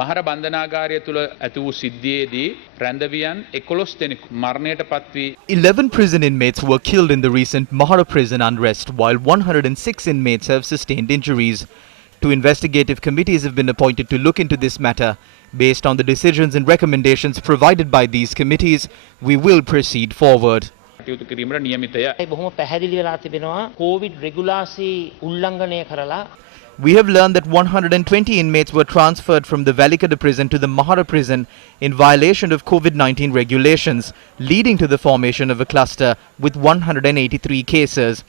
මහර බන්ධනාගාරය තුළ ඇති වූ සිද්ධියේදී රැඳවියන් 11 දෙනෙකු මරණයට පත් වී 11 prison inmates were killed in the recent Mahara prison unrest, while 106 inmates have sustained injuries. Two investigative committees have been appointed to look into this matter. Based on the decisions and recommendations provided by these committees, we will proceed forward. කටයුතු කිරීමට නියමිතය. බොහොම පැහැදිලි වෙලා තිබෙනවා Covid රෙගුලාසි උල්ලංඝනය කරලා. We have learned that 120 inmates were transferred from the Velikada prison to the Mahara prison in violation of COVID-19 regulations, leading to the formation of a cluster with 183 cases.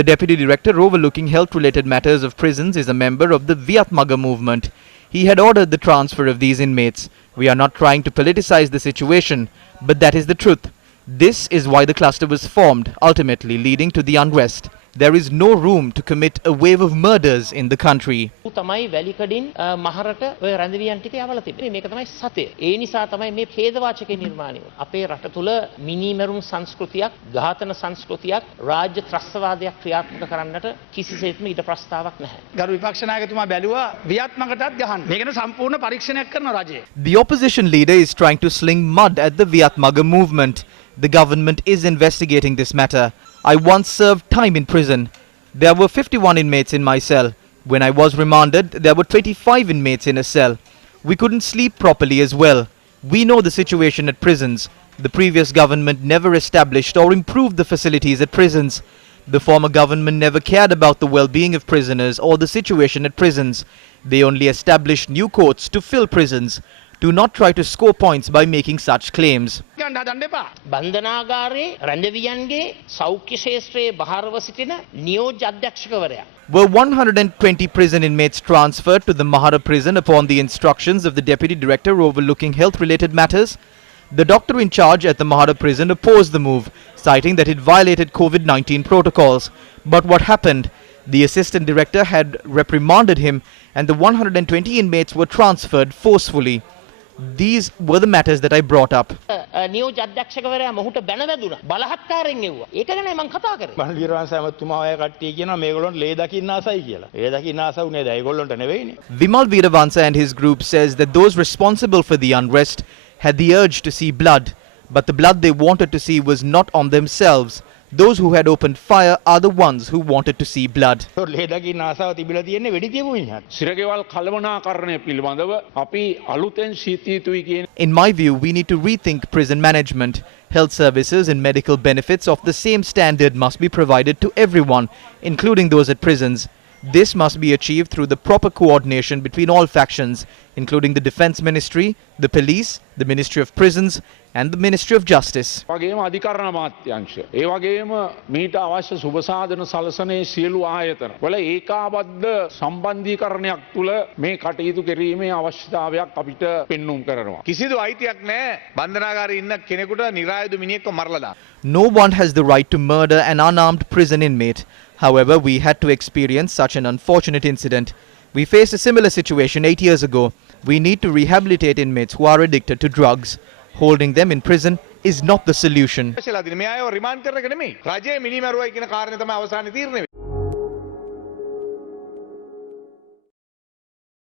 The Deputy Director overlooking health-related matters of prisons is a member of the Viatmaga movement. He had ordered the transfer of these inmates. We are not trying to politicize the situation, but that is the truth. This is why the cluster was formed, ultimately leading to the unrest. There is no room to commit a wave of murders in the country. තමයි වැලිකඩින් මහරට ඔය රැඳවියන් ටික යවලා තිබෙන්නේ. මේක තමයි සත්‍යය. ඒ නිසා තමයි මේ ඛේදවාචකේ නිර්මාණය වුනේ. අපේ රට තුල මිනිමරුන් සංස්කෘතියක්, ඝාතන සංස්කෘතියක්, රාජ්‍ය ත්‍රස්තවාදයක් ක්‍රියාත්මක කරන්නට කිසිසේත්ම ඊට ප්‍රස්තාවක් නැහැ. ගරු විපක්ෂ नायකතුමා බැලුවා වියත්මකටත් ගහන්න. මේකන සම්පූර්ණ පරීක්ෂණයක් කරන රජය. The opposition leader is trying to sling mud at the Viatmaga movement. The government is investigating this matter. I once served time in prison. There were 51 inmates in my cell. When I was remanded, there were 25 inmates in a cell. We couldn't sleep properly as well. We know the situation at prisons. The previous government never established or improved the facilities at prisons. The former government never cared about the well-being of prisoners or the situation at prisons. They only established new courts to fill prisons. Do not try to score points by making such claims. බන්ධනාගාරයේ රැඳවියන්ගේ සෞඛ්‍ය ශාස්ත්‍රයේ බහරව සිටින නියෝජ්‍ය අධ්‍යක්ෂකවරයා Were 120 prison inmates transferred to the Mahara prison upon the instructions of the Deputy Director overlooking health-related matters? The doctor in charge at the Mahara prison opposed the move, citing that it violated COVID-19 protocols. But what happened? The Assistant Director had reprimanded him and the 120 inmates were transferred forcefully. These were the matters that I brought up. නියෝජ්‍ය අධ්‍යක්ෂකවරයා මොහුට බැනවැදුනා. බලහත්කාරයෙන් එව්වා. ඒක ගැනයි මම කතා කරේ. බණ්ඩ වීරවංශ මහත්මයා ඔය කට්ටිය කියනවා මේගොල්ලොන්ට ලේ දකින්න ආසයි කියලා. ලේ දකින්න ආස උනේ ද ඒගොල්ලොන්ට නෙවෙයිනේ. Vimal Veeravansa and his group says that those responsible for the unrest had the urge to see blood, but the blood they wanted to see was not on themselves. Those who had opened fire are the ones who wanted to see blood. ලේ දකින්න ආසාව තිබිලා තියෙන්නේ වෙඩි තියපු මිනිහට. සිරගෙවල් කළමනාකරණය පිළිබඳව අපි අලුතෙන් සිතීතුයි කියන In my view, we need to rethink prison management. Health services and medical benefits of the same standard must be provided to everyone, including those at prisons. This must be achieved through the proper coordination between all factions, including the Defence Ministry, the Police, the Ministry of Prisons and the Ministry of Justice. වගේම අධිකරණ අමාත්‍යාංශය. ඒ වගේම මීට අවශ්‍ය සුබසාධන සලසනේ සියලු ආයතන වල ඒකාබද්ධ සම්බන්ධීකරණයක් තුළ මේ කටයුතු කිරීමේ අවශ්‍යතාවයක් අපිට පෙන්눔 කරනවා. කිසිදු අයිතියක් නැහැ බන්ධනාගාරයේ ඉන්න කෙනෙකුට නිරායුධ මිනිහෙක්ව මරලා දාන්න. No one has the right to murder an unarmed prison inmate. However, we had to experience such an unfortunate incident. We faced a similar situation 8 years ago. We need to rehabilitate inmates who are addicted to drugs. Holding them in prison is not the solution. මේ අයව remand කරන එක නෙමෙයි. රජයේ මිනිමරුවයි කියන කාරණේ තමයි අවසානයේ තීරණය වෙන්නේ.